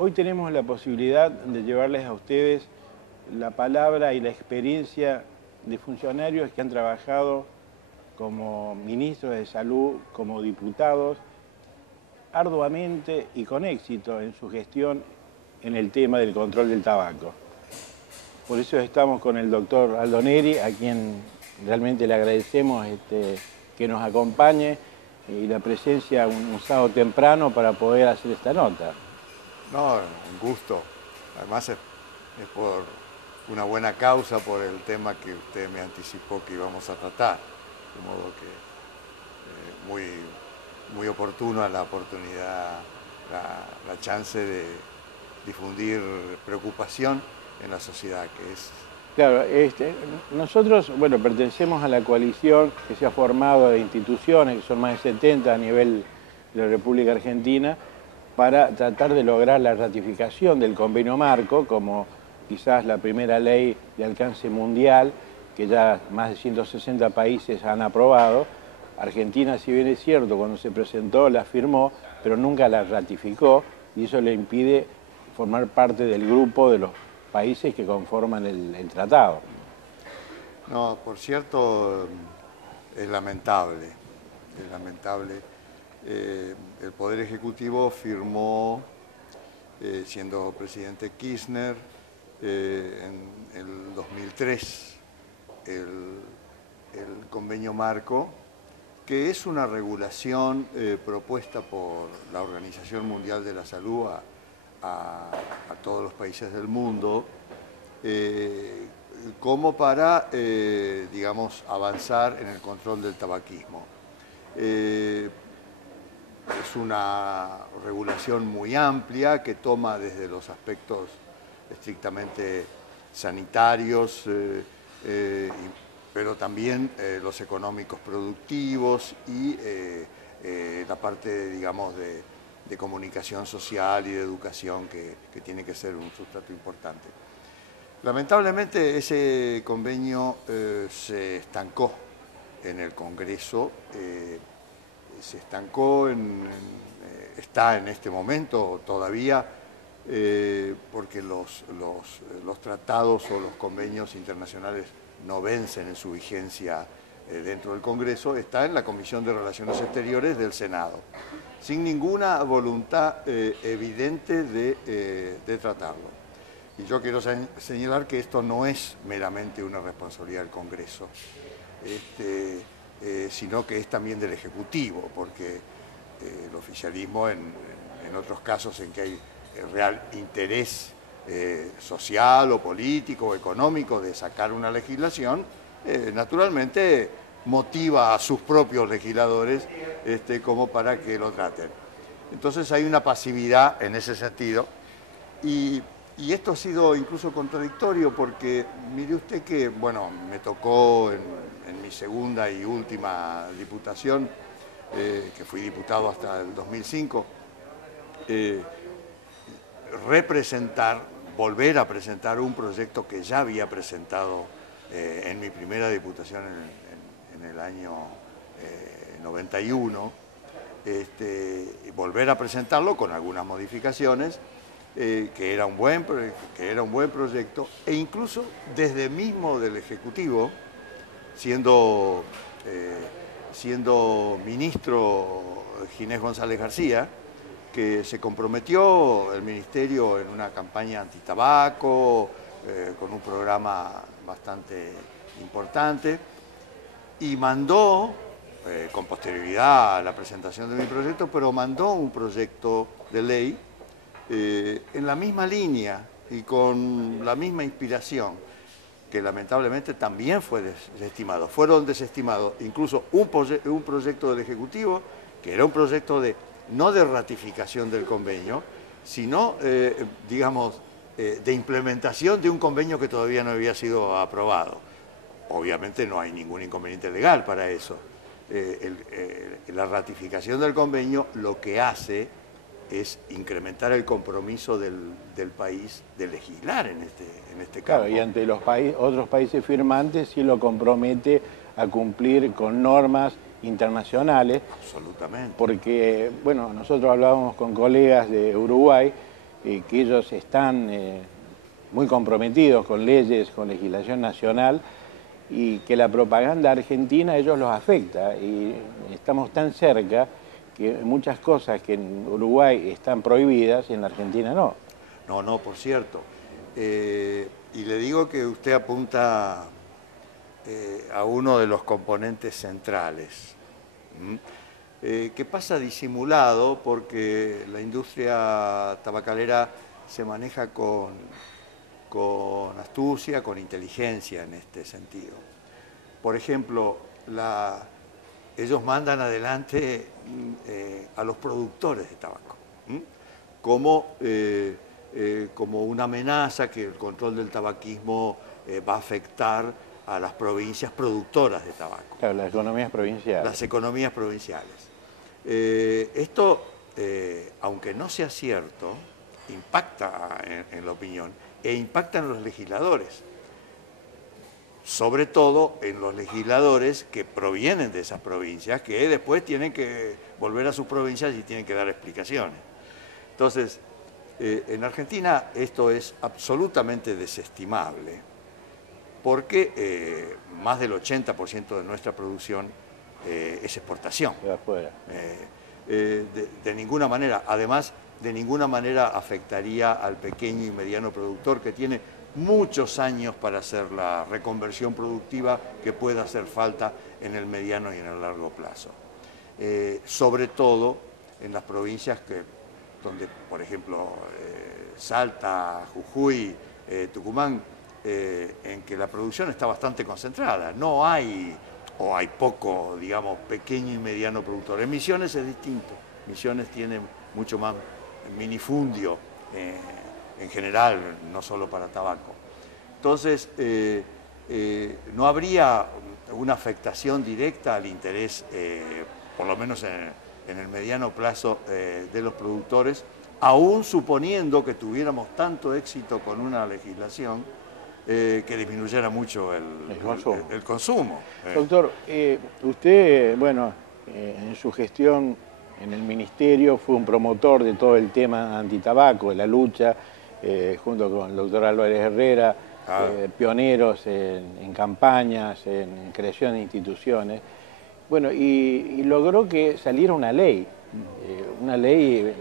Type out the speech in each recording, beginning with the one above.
Hoy tenemos la posibilidad de llevarles a ustedes la palabra y la experiencia de funcionarios que han trabajado como ministros de salud, como diputados, arduamente y con éxito en su gestión en el tema del control del tabaco. Por eso estamos con el doctor Aldo Neri, a quien realmente le agradecemos que nos acompañe y la presencia un sábado temprano para poder hacer esta nota. No, un gusto. Además es por una buena causa, por el tema que usted me anticipó que íbamos a tratar. De modo que muy oportuna la oportunidad, la chance de difundir preocupación en la sociedad, que es... Claro, nosotros, bueno, pertenecemos a la coalición que se ha formado de instituciones, que son más de 70 a nivel de la República Argentina, para tratar de lograr la ratificación del convenio marco, como quizás la primera ley de alcance mundial, que ya más de 160 países han aprobado. Argentina, si bien es cierto, cuando se presentó la firmó, pero nunca la ratificó, y eso le impide formar parte del grupo de los países que conforman el tratado. No, por cierto, es lamentable, es lamentable. El Poder Ejecutivo firmó, siendo presidente Kirchner, en el 2003, el convenio marco, que es una regulación propuesta por la Organización Mundial de la Salud a todos los países del mundo, como para, digamos, avanzar en el control del tabaquismo. Es una regulación muy amplia que toma desde los aspectos estrictamente sanitarios, pero también los económicos productivos y la parte, digamos, de comunicación social y de educación que tiene que ser un sustrato importante. Lamentablemente ese convenio se estancó en el Congreso, se estancó, está en este momento todavía, porque los tratados o los convenios internacionales no vencen en su vigencia dentro del Congreso, está en la Comisión de Relaciones Exteriores del Senado, sin ninguna voluntad evidente de tratarlo. Y yo quiero señalar que esto no es meramente una responsabilidad del Congreso, sino que es también del Ejecutivo, porque el oficialismo en otros casos en que hay real interés social o político o económico de sacar una legislación, naturalmente motiva a sus propios legisladores como para que lo traten. Entonces hay una pasividad en ese sentido y esto ha sido incluso contradictorio porque mire usted que, bueno, me tocó en mi segunda y última diputación, que fui diputado hasta el 2005, volver a presentar un proyecto que ya había presentado en mi primera diputación en el año 91, volver a presentarlo con algunas modificaciones, que era un buen proyecto, e incluso desde mismo del Ejecutivo, siendo ministro Ginés González García, que se comprometió el Ministerio en una campaña antitabaco, con un programa bastante importante, y mandó, con posterioridad a la presentación de mi proyecto, pero mandó un proyecto de ley en la misma línea y con la misma inspiración, que lamentablemente también fue desestimado. Fueron desestimados incluso un proyecto del Ejecutivo, que era un proyecto no de ratificación del convenio, sino, digamos, de implementación de un convenio que todavía no había sido aprobado. Obviamente no hay ningún inconveniente legal para eso. La ratificación del convenio lo que hace es incrementar el compromiso del país de legislar en este campo. Claro, y ante los otros países firmantes sí lo compromete a cumplir con normas internacionales. Absolutamente. Porque, bueno, nosotros hablábamos con colegas de Uruguay que ellos están muy comprometidos con leyes, con legislación nacional, y que la propaganda argentina a ellos los afecta. Y estamos tan cerca que muchas cosas que en Uruguay están prohibidas y en la Argentina no. No, no, por cierto. Y le digo que usted apunta a uno de los componentes centrales, que pasa disimulado porque la industria tabacalera se maneja con astucia, con inteligencia en este sentido. Por ejemplo, ellos mandan adelante a los productores de tabaco, como una amenaza que el control del tabaquismo va a afectar a las provincias productoras de tabaco. Claro, las economías provinciales. Las economías provinciales. Esto, aunque no sea cierto, impacta en la opinión e impacta en los legisladores. Sobre todo en los legisladores que provienen de esas provincias, que después tienen que volver a sus provincias y tienen que dar explicaciones. Entonces, en Argentina esto es absolutamente desestimable, porque más del 80% de nuestra producción es exportación. De afuera. De ninguna manera, además, de ninguna manera afectaría al pequeño y mediano productor que tiene muchos años para hacer la reconversión productiva que pueda hacer falta en el mediano y en el largo plazo. Sobre todo en las provincias donde, por ejemplo, Salta, Jujuy, Tucumán, en que la producción está bastante concentrada. No hay, o hay poco, digamos, pequeño y mediano productor. En Misiones es distinto. Misiones tiene mucho más minifundio en general, no solo para tabaco. Entonces, no habría una afectación directa al interés, por lo menos en el mediano plazo, de los productores, aún suponiendo que tuviéramos tanto éxito con una legislación que disminuyera mucho el consumo. Doctor, usted, bueno, en su gestión en el Ministerio fue un promotor de todo el tema antitabaco, de la lucha, junto con el doctor Álvarez Herrera, pioneros en campañas, en creación de instituciones. Bueno, y logró que saliera una ley,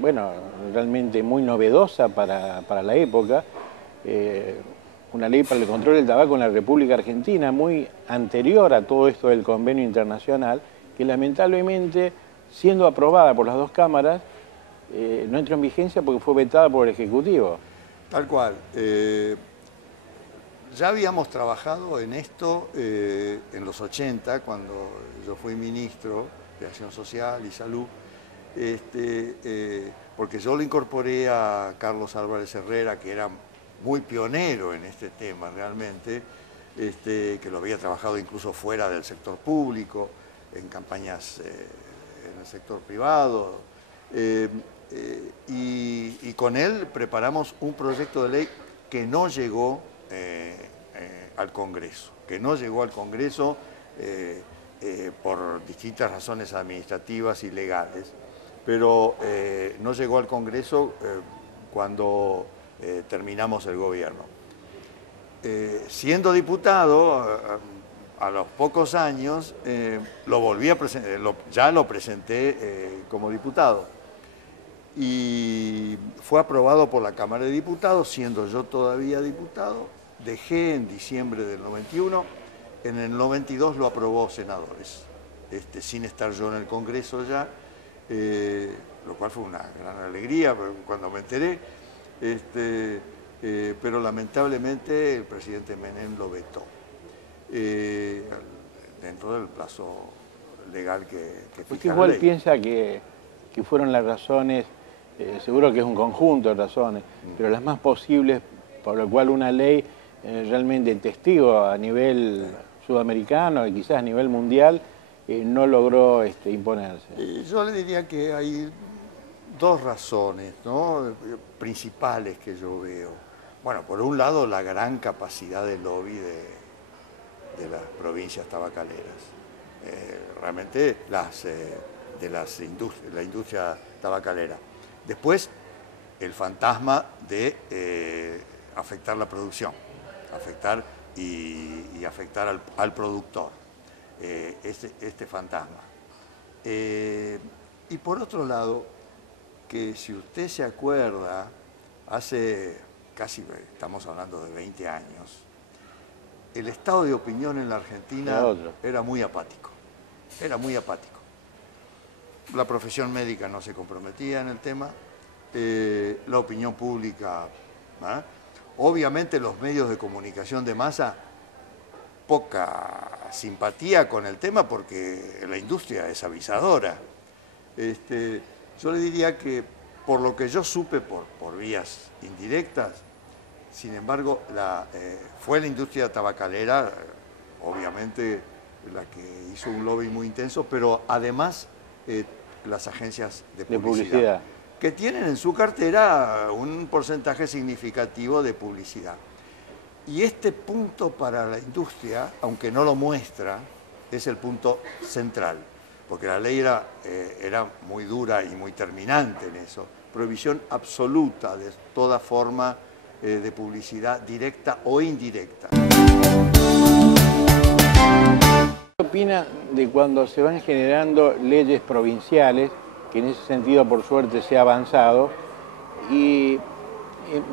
bueno, realmente muy novedosa para la época, una ley para el control del tabaco en la República Argentina, muy anterior a todo esto del convenio internacional, que lamentablemente, siendo aprobada por las dos cámaras, no entró en vigencia porque fue vetada por el Ejecutivo. Tal cual. Ya habíamos trabajado en esto en los 80, cuando yo fui ministro de Acción Social y Salud, porque yo lo incorporé a Carlos Álvarez Herrera, que era muy pionero en este tema realmente, que lo había trabajado incluso fuera del sector público, en campañas en el sector privado, y con él preparamos un proyecto de ley que no llegó al Congreso, por distintas razones administrativas y legales, pero no llegó al Congreso cuando terminamos el gobierno. Siendo diputado, a los pocos años, lo volví a presentar, ya lo presenté como diputado, y fue aprobado por la Cámara de Diputados, siendo yo todavía diputado. Dejé en diciembre del 91, en el 92 lo aprobó senadores, sin estar yo en el Congreso ya, lo cual fue una gran alegría cuando me enteré, pero lamentablemente el presidente Menem lo vetó, dentro del plazo legal que fija ¿Usted la igual ley. piensa que fueron las razones, seguro que es un conjunto de razones, pero las más posibles por lo cual una ley realmente testigo a nivel sudamericano y quizás a nivel mundial no logró imponerse? Yo le diría que hay dos razones, ¿no?, principales que yo veo. Bueno, por un lado, la gran capacidad de lobby de las provincias tabacaleras. Realmente la industria tabacalera. Después, el fantasma de afectar la producción, afectar y afectar al productor, este fantasma. Y por otro lado, que si usted se acuerda, hace casi, estamos hablando de 20 años, el estado de opinión en la Argentina era muy apático, La profesión médica no se comprometía en el tema, la opinión pública, ¿eh? Obviamente los medios de comunicación de masa, poca simpatía con el tema porque la industria es avisadora. Yo le diría que por lo que yo supe por vías indirectas, sin embargo, fue la industria tabacalera, obviamente, la que hizo un lobby muy intenso, pero además las agencias de publicidad, que tienen en su cartera un porcentaje significativo de publicidad. Y este punto para la industria, aunque no lo muestra, es el punto central, porque la ley era muy dura y muy terminante en eso. Prohibición absoluta de toda forma de publicidad directa o indirecta. ¿Qué opina de cuando se van generando leyes provinciales, que en ese sentido por suerte se ha avanzado, y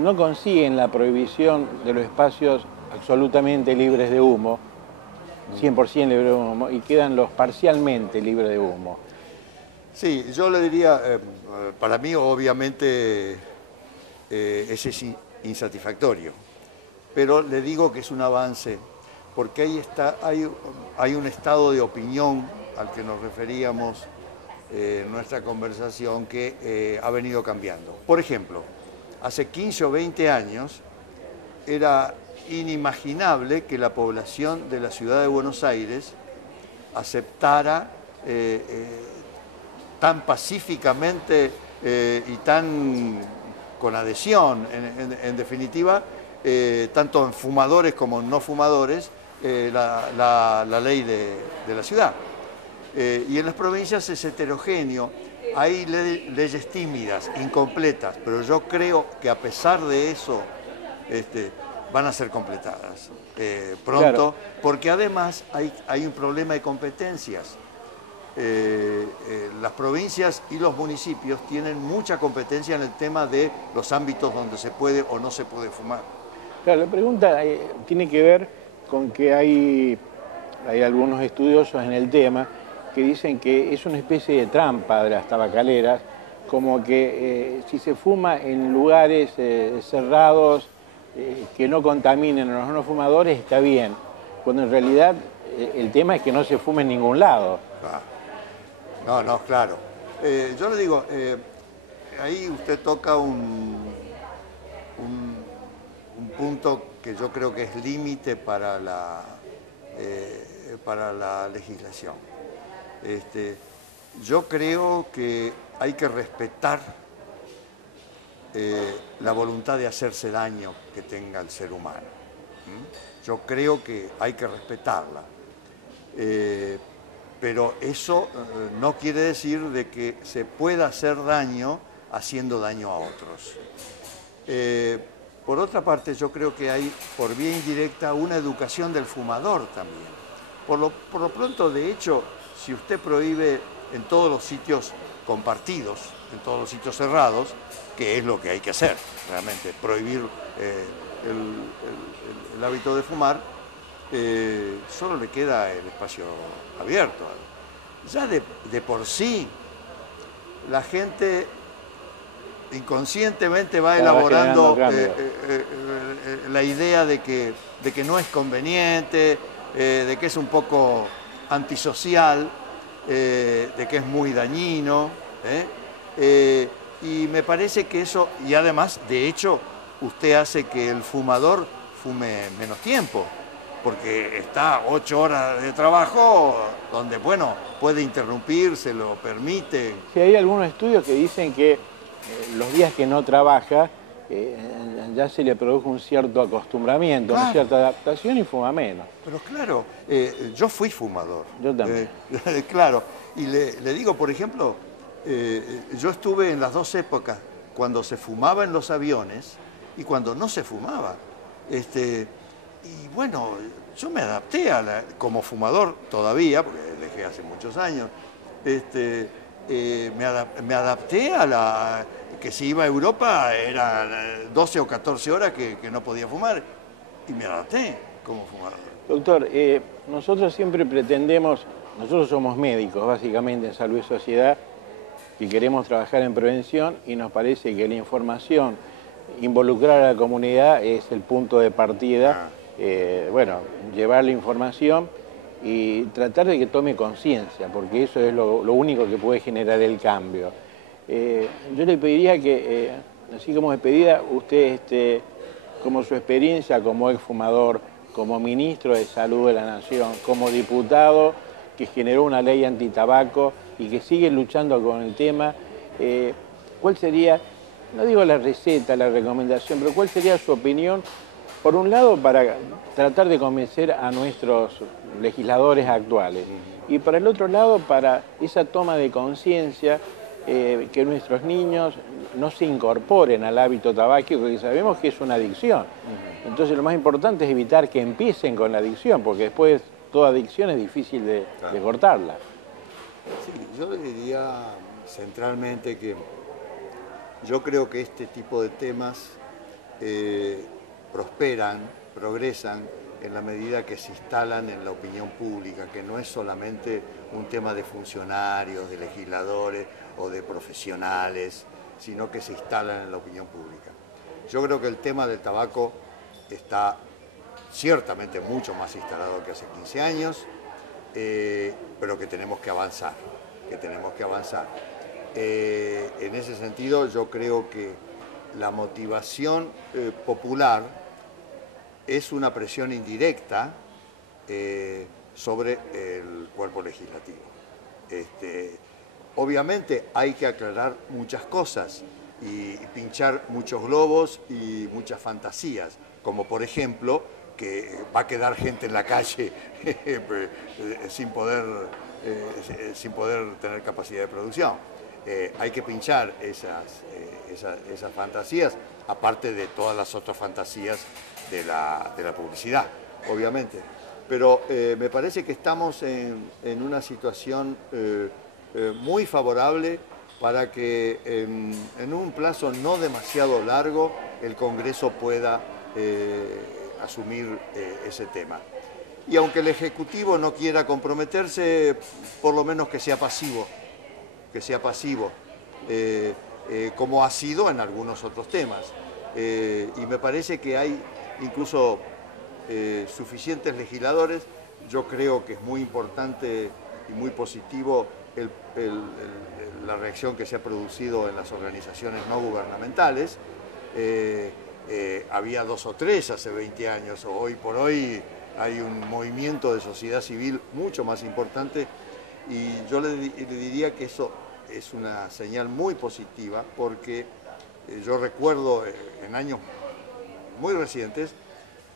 no consiguen la prohibición de los espacios absolutamente libres de humo, 100% libres de humo, y quedan los parcialmente libres de humo? Sí, yo le diría, para mí obviamente ese es insatisfactorio, pero le digo que es un avance, porque hay un estado de opinión al que nos referíamos en nuestra conversación que ha venido cambiando. Por ejemplo, hace 15 o 20 años era inimaginable que la población de la ciudad de Buenos Aires aceptara tan pacíficamente y tan con adhesión, en definitiva, tanto en fumadores como en no fumadores, la ley de la ciudad. Y en las provincias es heterogéneo, hay leyes tímidas, incompletas, pero yo creo que a pesar de eso van a ser completadas pronto, claro, porque además hay un problema de competencias. Las provincias y los municipios tienen mucha competencia en el tema de los ámbitos donde se puede o no se puede fumar. Claro, la pregunta tiene que ver con que hay algunos estudiosos en el tema que dicen que es una especie de trampa de las tabacaleras, como que si se fuma en lugares cerrados que no contaminen a los no fumadores está bien, cuando en realidad el tema es que no se fume en ningún lado. No, claro. Yo le digo, ahí usted toca un punto que yo creo que es límite para la legislación. Yo creo que hay que respetar la voluntad de hacerse daño que tenga el ser humano. Yo creo que hay que respetarla. Pero eso no quiere decir de que se pueda hacer daño haciendo daño a otros. Por otra parte, yo creo que hay, por vía indirecta, una educación del fumador también. Por lo pronto, de hecho, si usted prohíbe en todos los sitios compartidos, en todos los sitios cerrados, que es lo que hay que hacer, realmente, prohibir el hábito de fumar, solo le queda el espacio abierto. Ya de por sí, la gente inconscientemente va elaborando la idea de que no es conveniente, de que es un poco antisocial, de que es muy dañino. Y me parece que eso, y además, de hecho, usted hace que el fumador fume menos tiempo, porque está 8 horas de trabajo donde, bueno, puede interrumpir, se lo permite. Sí, hay algunos estudios que dicen que los días que no trabaja ya se le produjo un cierto acostumbramiento, claro, una cierta adaptación y fuma menos. Pero claro, yo fui fumador. Yo también. Claro, y le digo, por ejemplo, yo estuve en las dos épocas cuando se fumaba en los aviones y cuando no se fumaba. Y bueno, yo me adapté como fumador todavía, porque dejé hace muchos años, me adapté a que si iba a Europa era 12 o 14 horas que no podía fumar, y me adapté como fumador. Doctor, nosotros siempre pretendemos, nosotros somos médicos básicamente en Salud y Sociedad y queremos trabajar en prevención, y nos parece que la información, involucrar a la comunidad es el punto de partida. Bueno, llevar la información y tratar de que tome conciencia, porque eso es lo único que puede generar el cambio. Yo le pediría que, así como despedida, usted, como su experiencia como exfumador, como ministro de Salud de la Nación, como diputado que generó una ley antitabaco y que sigue luchando con el tema, ¿cuál sería, no digo la receta, la recomendación, pero cuál sería su opinión, por un lado, para tratar de convencer a nuestros legisladores actuales, y por el otro lado, para esa toma de conciencia, que nuestros niños no se incorporen al hábito tabáquico, porque sabemos que es una adicción? Entonces lo más importante es evitar que empiecen con la adicción, porque después toda adicción es difícil de cortarla. Sí, yo le diría centralmente que yo creo que este tipo de temas progresan en la medida que se instalan en la opinión pública, que no es solamente un tema de funcionarios, de legisladores o de profesionales, sino que se instalan en la opinión pública. Yo creo que el tema del tabaco está ciertamente mucho más instalado que hace 15 años, pero que tenemos que avanzar, en ese sentido, yo creo que la motivación popular es una presión indirecta sobre el cuerpo legislativo. Obviamente hay que aclarar muchas cosas y pinchar muchos globos y muchas fantasías, como por ejemplo que va a quedar gente en la calle sin poder tener capacidad de producción. Hay que pinchar esas fantasías, aparte de todas las otras fantasías de la publicidad, obviamente. Pero me parece que estamos en una situación muy favorable para que en un plazo no demasiado largo el Congreso pueda asumir ese tema. Y aunque el Ejecutivo no quiera comprometerse, por lo menos que sea pasivo, como ha sido en algunos otros temas. Y me parece que hay incluso suficientes legisladores. Yo creo que es muy importante y muy positivo la reacción que se ha producido en las organizaciones no gubernamentales. Había 2 o 3 hace 20 años, hoy por hoy hay un movimiento de sociedad civil mucho más importante, y yo le diría que eso es una señal muy positiva, porque yo recuerdo en años muy recientes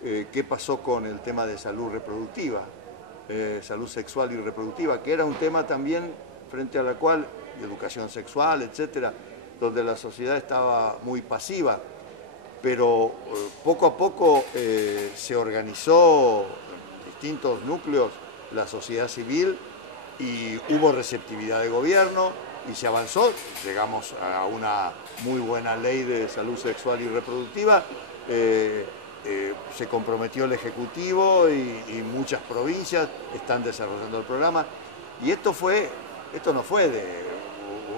qué pasó con el tema de salud reproductiva, salud sexual y reproductiva, que era un tema también frente a la cual, educación sexual, etcétera, donde la sociedad estaba muy pasiva, pero poco a poco se organizó en distintos núcleos la sociedad civil y hubo receptividad de gobierno y se avanzó, llegamos a una muy buena ley de salud sexual y reproductiva, se comprometió el Ejecutivo y muchas provincias están desarrollando el programa, y esto no fue de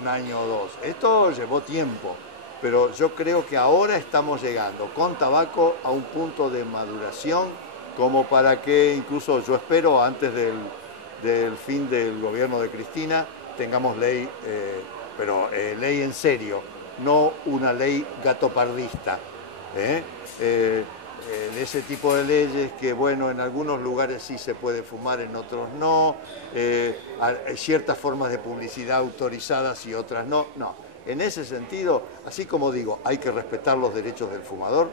un año o 2, esto llevó tiempo, pero yo creo que ahora estamos llegando con tabaco a un punto de maduración como para que incluso yo espero antes del fin del gobierno de Cristina tengamos ley, pero ley en serio, no una ley gatopardista, de ese tipo de leyes que, bueno, en algunos lugares sí se puede fumar, en otros no, hay ciertas formas de publicidad autorizadas y otras no. No, en ese sentido, así como digo, hay que respetar los derechos del fumador,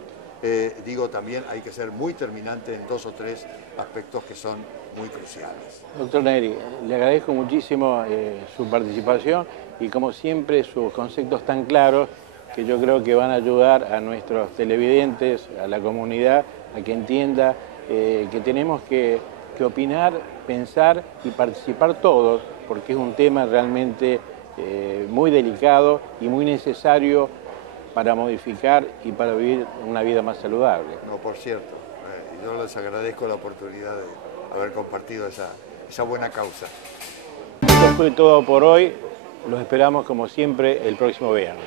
digo también hay que ser muy terminante en 2 o 3 aspectos que son muy cruciales. Doctor Neri, le agradezco muchísimo su participación y, como siempre, sus conceptos tan claros que yo creo que van a ayudar a nuestros televidentes, a la comunidad, a que entienda que tenemos que opinar, pensar y participar todos, porque es un tema realmente muy delicado y muy necesario para modificar y para vivir una vida más saludable. No, por cierto, yo les agradezco la oportunidad de haber compartido esa buena causa. Esto fue todo por hoy. Los esperamos como siempre el próximo viernes.